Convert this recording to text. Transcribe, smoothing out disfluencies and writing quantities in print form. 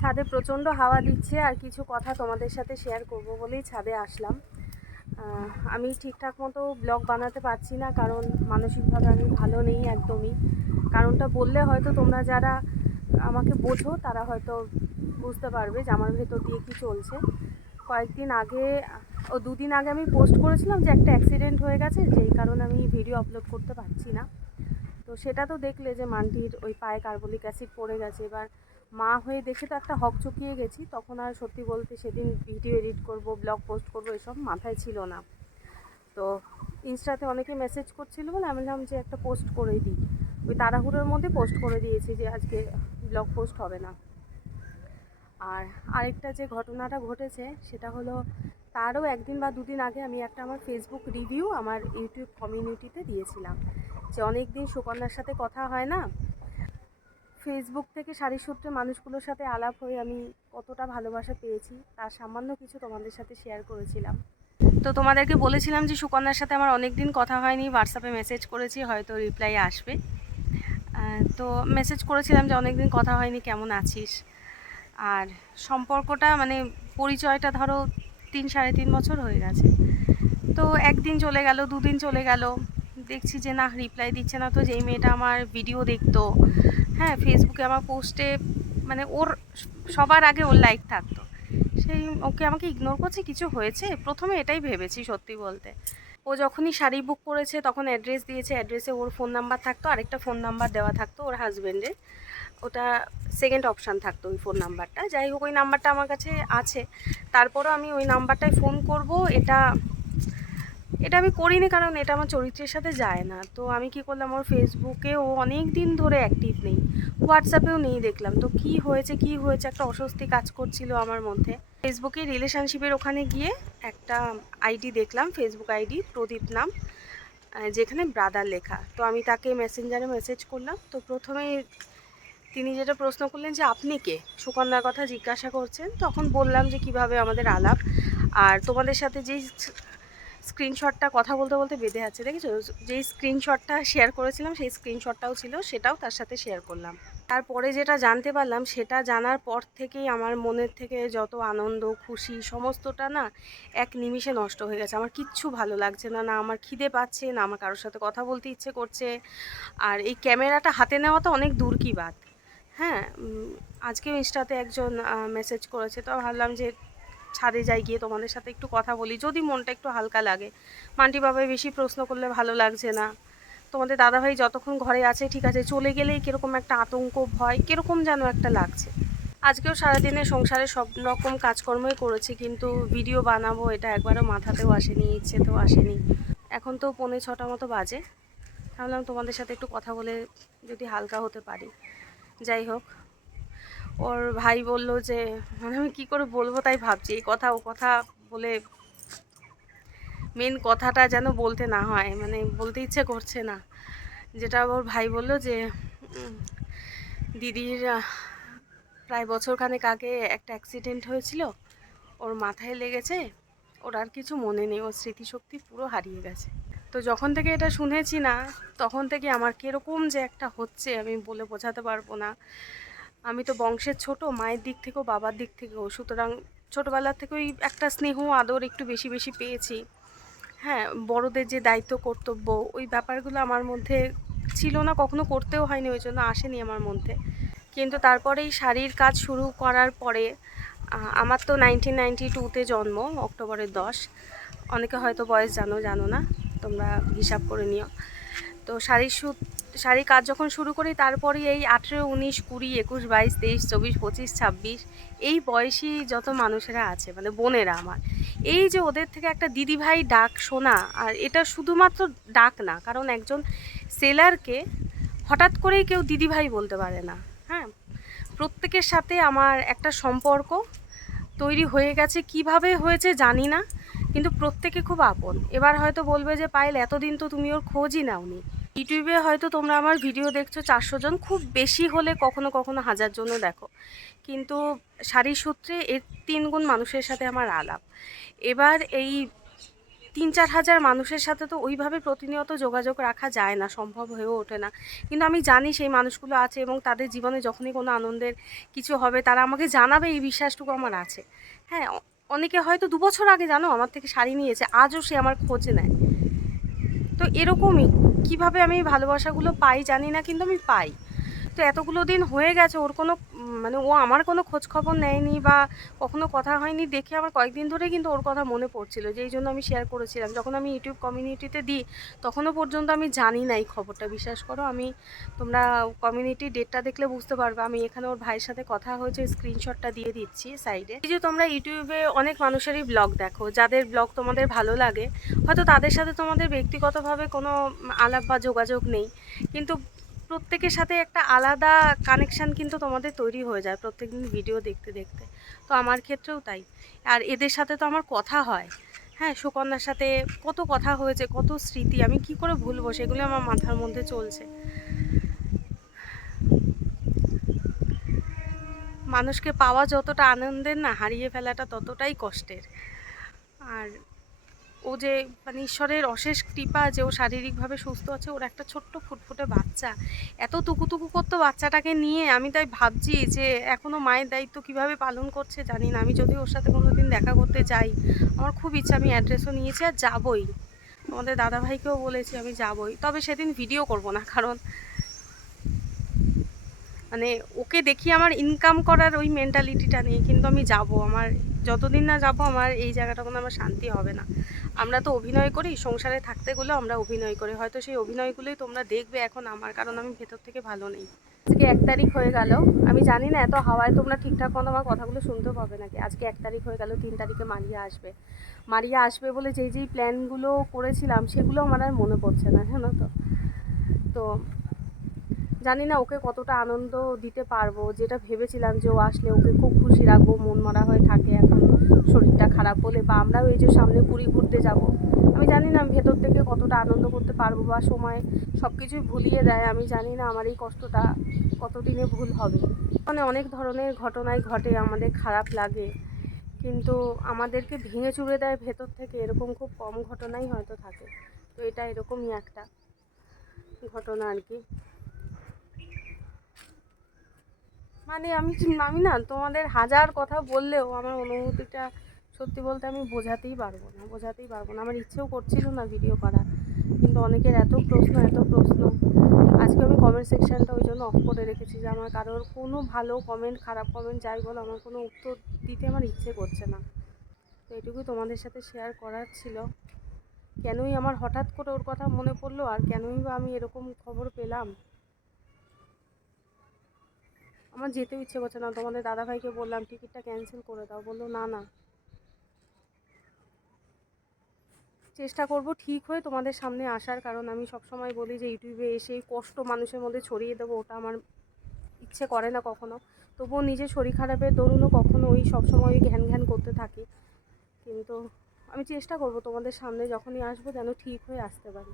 ছাদে প্রচণ্ড হাওয়া দিচ্ছে আর কিছু কথা তোমাদের সাথে শেয়ার করব বলেই ছাদে আসলাম। আমি ঠিকঠাক মতো ব্লগ বানাতে পারছি না, কারণ মানসিকভাবে আমি ভালো নেই একদমই। কারণটা বললে হয়তো তোমরা যারা আমাকে বোঝো তারা হয়তো বুঝতে পারবে যে আমার ভেতর দিয়ে কী চলছে। কয়েকদিন আগে দুদিন আগে আমি পোস্ট করেছিলাম যে একটা অ্যাক্সিডেন্ট হয়ে গেছে, যেই কারণে আমি ভিডিও আপলোড করতে পারছি না। তো সেটা তো দেখলে যে মান্টির ওই পায়ে কার্বলিক অ্যাসিড পড়ে গেছে। এবার মা হয়ে দেখে তো একটা হকচকিয়ে গেছি। তখন আর সত্যি বলতে সেদিন ভিডিও এডিট করব, ব্লগ পোস্ট করব এসব মাথায় ছিল না। তো ইনস্টাতে অনেকে মেসেজ করছিল বলে আমি বললাম যে একটা পোস্ট করেই দিই। ওই তাড়াহুড়োর মধ্যে পোস্ট করে দিয়েছি যে আজকে ব্লগ পোস্ট হবে না। আর আরেকটা যে ঘটনাটা ঘটেছে সেটা হলো, তারও একদিন বা দুদিন আগে আমি একটা আমার ফেসবুক রিভিউ আমার ইউটিউব কমিউনিটিতে দিয়েছিলাম যে অনেক দিন সুকন্যার সাথে কথা হয় না। ফেসবুক থেকে শারীর সূত্রে মানুষগুলোর সাথে আলাপ হয়ে আমি কতটা ভালোবাসা পেয়েছি তার সামান্য কিছু তোমাদের সাথে শেয়ার করেছিলাম। তো তোমাদেরকে বলেছিলাম যে সুকন্যার সাথে আমার অনেক দিন কথা হয়নি, হোয়াটসঅ্যাপে মেসেজ করেছি, হয়তো রিপ্লাই আসবে। তো মেসেজ করেছিলাম যে অনেক দিন কথা হয়নি, কেমন আছিস। আর সম্পর্কটা মানে পরিচয়টা ধরো 3-3.5 বছর হয়ে গেছে। তো একদিন চলে গেল, দুদিন চলে গেল, দেখছি যে না রিপ্লাই দিচ্ছে না। তো যেই মেয়েটা আমার ভিডিও দেখতো, হ্যাঁ ফেসবুকে আমার পোস্টে মানে ওর সবার আগে ওর লাইক থাকতো, সেই ওকে আমাকে ইগনোর করছে, কিছু হয়েছে প্রথমে এটাই ভেবেছি সত্যি বলতে। ও যখনই শাড়ি বুক করেছে তখন অ্যাড্রেস দিয়েছে, অ্যাড্রেসে ওর ফোন নাম্বার থাকতো, আরেকটা ফোন নাম্বার দেওয়া থাকতো ওর হাজব্যান্ডের, ওটা সেকেন্ড অপশান থাকতো ওই ফোন নাম্বারটা। যাই হোক ওই নাম্বারটা আমার কাছে আছে, তারপরও আমি ওই নাম্বারটায় ফোন করব এটা এটা আমি করিনি, কারণ এটা আমার চরিত্রের সাথে যায় না। তো আমি কি করলাম, ওর ফেসবুকে ও অনেক দিন ধরে অ্যাক্টিভ নেই, হোয়াটসঅ্যাপেও নেই। দেখলাম তো কি হয়েছে একটা অস্বস্তি কাজ করছিল আমার মধ্যে। ফেসবুকে রিলেশনশিপের ওখানে গিয়ে একটা আইডি দেখলাম, ফেসবুক আইডি প্রদীপ নাম, যেখানে ব্রাদার লেখা। তো আমি তাকে মেসেঞ্জারে মেসেজ করলাম। তো প্রথমে তিনি যেটা প্রশ্ন করলেন যে আপনি কে, সুকন্যার কথা জিজ্ঞাসা করছেন। তখন বললাম যে কিভাবে আমাদের আলাপ, আর তোমাদের সাথে যেই স্ক্রিনশটটা কথা বলতে বলতে বেঁধে আছে দেখেছো, যেই স্ক্রিনশটটা শেয়ার করেছিলাম সেই স্ক্রিনশটটাও ছিল, সেটাও তার সাথে শেয়ার করলাম। তারপরে যেটা জানতে পারলাম, সেটা জানার পর থেকেই আমার মনের থেকে যত আনন্দ খুশি সমস্তটা না এক নিমিষে নষ্ট হয়ে গেছে। আমার কিচ্ছু ভালো লাগছে না, না আমার খিদে পাচ্ছে, না আমার কারোর সাথে কথা বলতে ইচ্ছে করছে। আর এই ক্যামেরাটা হাতে নেওয়া তো অনেক দূর কি বাত। হ্যাঁ, আজকেও ইনস্টাতে একজন মেসেজ করেছে, তো ভাবলাম যে ছাদে যাই, গিয়ে তোমাদের সাথে একটু কথা বলি, যদি মনটা একটু হালকা লাগে। মান্টি বাবাই বেশি প্রশ্ন করলে ভালো লাগছে না, তোমাদের দাদাভাই যতক্ষণ ঘরে আছে ঠিক আছে, চলে গেলেই কীরকম একটা আতঙ্ক ভয় কীরকম যেন একটা লাগছে। আজকেও সারাদিনে সংসারে সব রকম কাজকর্মই করেছি, কিন্তু ভিডিও বানাবো এটা একবারও মাথাতেও আসেনি, ইচ্ছেতেও আসেনি। এখন তো 5:45 মতো বাজে, ভাবলাম তোমাদের সাথে একটু কথা বলে যদি হালকা হতে পারি। যাই হোক, ওর ভাই বলল যে মানে আমি কী করে বলবো তাই ভাবছি, এই কথা ও কথা বলে মেন কথাটা যেন বলতে না হয়, মানে বলতে ইচ্ছে করছে না। যেটা ওর ভাই বলল যে দিদির প্রায় বছরখানেক আগে একটা অ্যাক্সিডেন্ট হয়েছিল, ওর মাথায় লেগেছে, ওর আর কিছু মনে নেই, ওর স্মৃতিশক্তি পুরো হারিয়ে গেছে। তো যখন থেকে এটা শুনেছি না, তখন থেকে আমার কীরকম যে একটা হচ্ছে আমি বলে বোঝাতে পারবো না। আমি তো বংশের ছোট, মায়ের দিক থেকেও বাবার দিক থেকেও, সুতরাং ছোটোবেলার থেকে ওই একটা স্নেহ আদর একটু বেশি বেশি পেয়েছি। হ্যাঁ, বড়দের যে দায়িত্ব কর্তব্য ওই ব্যাপারগুলো আমার মধ্যে ছিল না, কখনো করতেও হয়নি, ওই জন্য আসেনি আমার মধ্যে। কিন্তু তারপরেই শাড়ির কাজ শুরু করার পরে, আমার তো 1992-তে জন্ম, অক্টোবরের 10। অনেকে হয়তো বয়স জানো না, তোমরা হিসাব করে নিও। তো শাড়ির কাজ যখন শুরু করি, তারপরেই এই 18, 19, 20, 21, 22, 23, 24, 25, 26 এই বয়সী যত মানুষেরা আছে মানে বোনেরা আমার, এই যে ওদের থেকে একটা দিদিভাই ডাক শোনা, আর এটা শুধুমাত্র ডাক না, কারণ একজন সেলারকে হঠাৎ করেই কেউ দিদিভাই বলতে পারে না। হ্যাঁ, প্রত্যেকের সাথে আমার একটা সম্পর্ক তৈরি হয়ে গেছে, কিভাবে হয়েছে জানি না, কিন্তু প্রত্যেকে খুব আপন। এবার হয়তো বলবে যে পায়েল এতদিন তো তুমি ওর খোঁজই নাওনি। ইউটিউবে হয়তো তোমরা আমার ভিডিও দেখছো 400 জন, খুব বেশি হলে কখনো কখনো 1000 জনও দেখো, কিন্তু শাড়ির সূত্রে এর 3 গুণ মানুষের সাথে আমার আলাপ। এবার এই 3-4 হাজার মানুষের সাথে তো ওইভাবে প্রতিনিয়ত যোগাযোগ রাখা যায় না, সম্ভব হয়েও ওঠে না। কিন্তু আমি জানি সেই মানুষগুলো আছে এবং তাদের জীবনে যখনই কোনো আনন্দের কিছু হবে তারা আমাকে জানাবে, এই বিশ্বাসটুকু আমার আছে। হ্যাঁ, অনেকে হয়তো 2 বছর আগে জানো আমার থেকে শাড়ি নিয়েছে, আজও সে আমার খোঁজ নেয়। তো এরকমই কিভাবে আমি ভালোবাসাগুলো পাই জানি না, কিন্তু আমি পাই। তো এতগুলো দিন হয়ে গেছে ওর কোনো মানে ও আমার কোনো খোঁজ খবর নেয়নি বা কখনো কথা হয়নি দেখে আমার কয়েকদিন ধরে কিন্তু ওর কথা মনে পড়ছিল, যেই জন্য আমি শেয়ার করেছিলাম। যখন আমি ইউটিউব কমিউনিটিতে দিই তখনও পর্যন্ত আমি জানি না এই খবরটা, বিশ্বাস করো। আমি তোমরা কমিউনিটি ডেটটা দেখলে বুঝতে পারবে। আমি এখানে ওর ভাইয়ের সাথে কথা হয়েছে, স্ক্রিনশটটা দিয়ে দিচ্ছি সাইডে। এই যে তোমরা ইউটিউবে অনেক মানুষেরই ব্লগ দেখো, যাদের ব্লগ তোমাদের ভালো লাগে, হয়তো তাদের সাথে তোমাদের ব্যক্তিগতভাবে কোনো আলাপ বা যোগাযোগ নেই, কিন্তু প্রত্যেকের সাথে একটা আলাদা কানেকশান কিন্তু তোমাদের তৈরি হয়ে যায় প্রত্যেকদিন ভিডিও দেখতে দেখতে। তো আমার ক্ষেত্রেও তাই। আর এদের সাথে তো আমার কথা হয়। হ্যাঁ, সুকন্যার সাথে কত কথা হয়েছে, কত স্মৃতি, আমি কি করে ভুলবো, সেগুলো আমার মাথার মধ্যে চলছে। মানুষকে পাওয়া যতটা আনন্দের না, হারিয়ে ফেলাটা ততটাই কষ্টের। আর ও যে মানে ঈশ্বরের অশেষ কৃপা যে ও শারীরিকভাবে সুস্থ আছে, ওর একটা ছোট্ট ফুটফুটে বাচ্চা, এত তুকুতুকু করতো বাচ্চাটাকে নিয়ে। আমি তাই ভাবছি যে এখনও মায়ের দায়িত্ব কিভাবে পালন করছে জানি না। আমি যদি ওর সাথে কোনো দিন দেখা করতে যাই, আমার খুব ইচ্ছা, আমি অ্যাড্রেসও নিয়েছি আর যাবই, আমাদের দাদাভাইকেও বলেছি আমি যাবই। তবে সেদিন ভিডিও করব না, কারণ মানে ওকে দেখি আমার ইনকাম করার ওই মেন্টালিটিটা নেই, কিন্তু আমি যাব। আমার যতদিন না যাব আমার এই জায়গাটা কোনো আমার শান্তি হবে না। আমরা তো অভিনয় করি, সংসারে থাকতে গেলেও আমরা অভিনয় করি, হয়তো সেই অভিনয়গুলোই তোমরা দেখবে এখন আমার, কারণ আমি ভেতর থেকে ভালো নেই। আজকে 1 তারিখ হয়ে গেল, আমি জানি না এত হাওয়ায় তোমরা ঠিকঠাক মতো আমার কথাগুলো শুনতে পাবে নাকি। আজকে 1 তারিখ হয়ে গেল, 3 তারিখে মারিয়া আসবে। মারিয়া আসবে বলে যেই প্ল্যানগুলো করেছিলাম সেগুলো আমার আর মনে পড়ছে না, জানো তো। তো জানি না ওকে কতটা আনন্দ দিতে পারবো। যেটা ভেবেছিলাম যে ও আসলে ওকে খুব খুশি রাখবো, মন মারা হয়ে থাকে এখন শরীরটা খারাপ বলে, বা আমরাও এই যে সামনে পুরী ঘুরতে যাব, আমি জানি না আমি ভেতর থেকে কতটা আনন্দ করতে পারবো, বা সময় সব কিছুই ভুলিয়ে দেয়। আমি জানি না আমার এই কষ্টটা কতদিনে ভুল হবে। মানে অনেক ধরনের ঘটনাই ঘটে, আমাদের খারাপ লাগে, কিন্তু আমাদেরকে ভেঙে চুরে দেয় ভেতর থেকে, এরকম খুব কম ঘটনাই হয়তো থাকে। তো এটা এরকমই একটা ঘটনা আর কি। মানে আমি না তোমাদের হাজার কথা বললেও আমার অনুভূতিটা সত্যি বলতে আমি বোঝাতেই পারবো না। আমার ইচ্ছেও করছিল না ভিডিও করার, কিন্তু অনেকের এত প্রশ্ন আজকে আমি কমেন্ট সেকশানটা ওই জন্য অফ করে রেখেছি, যে আমার কারোর কোনো ভালো কমেন্ট খারাপ কমেন্ট যাই বলো, আমার কোনো উত্তর দিতে আমার ইচ্ছে করছে না। তো এটুকুই তোমাদের সাথে শেয়ার করার ছিল। কেনই আমার হঠাৎ করে ওর কথা মনে পড়লো, আর কেনই বা আমি এরকম খবর পেলাম, আমার যেতেও ইচ্ছে করছে না। তোমাদের দাদাভাইকে বললাম টিকিটটা ক্যান্সেল করে দাও, বললো না না, চেষ্টা করব ঠিক হয়ে তোমাদের সামনে আসার। কারণ আমি সবসময় বলি যে ইউটিউবে এসে কষ্ট মানুষের মধ্যে ছড়িয়ে দেবো, ওটা আমার ইচ্ছে করে না কখনো। তবুও নিজের শরীর খারাপের দরুনও কখনো ওই সবসময় ওই ঘ্যান ঘ্যান করতে থাকি। কিন্তু আমি চেষ্টা করব তোমাদের সামনে যখনই আসবো যেন ঠিক হয়ে আসতে পারি।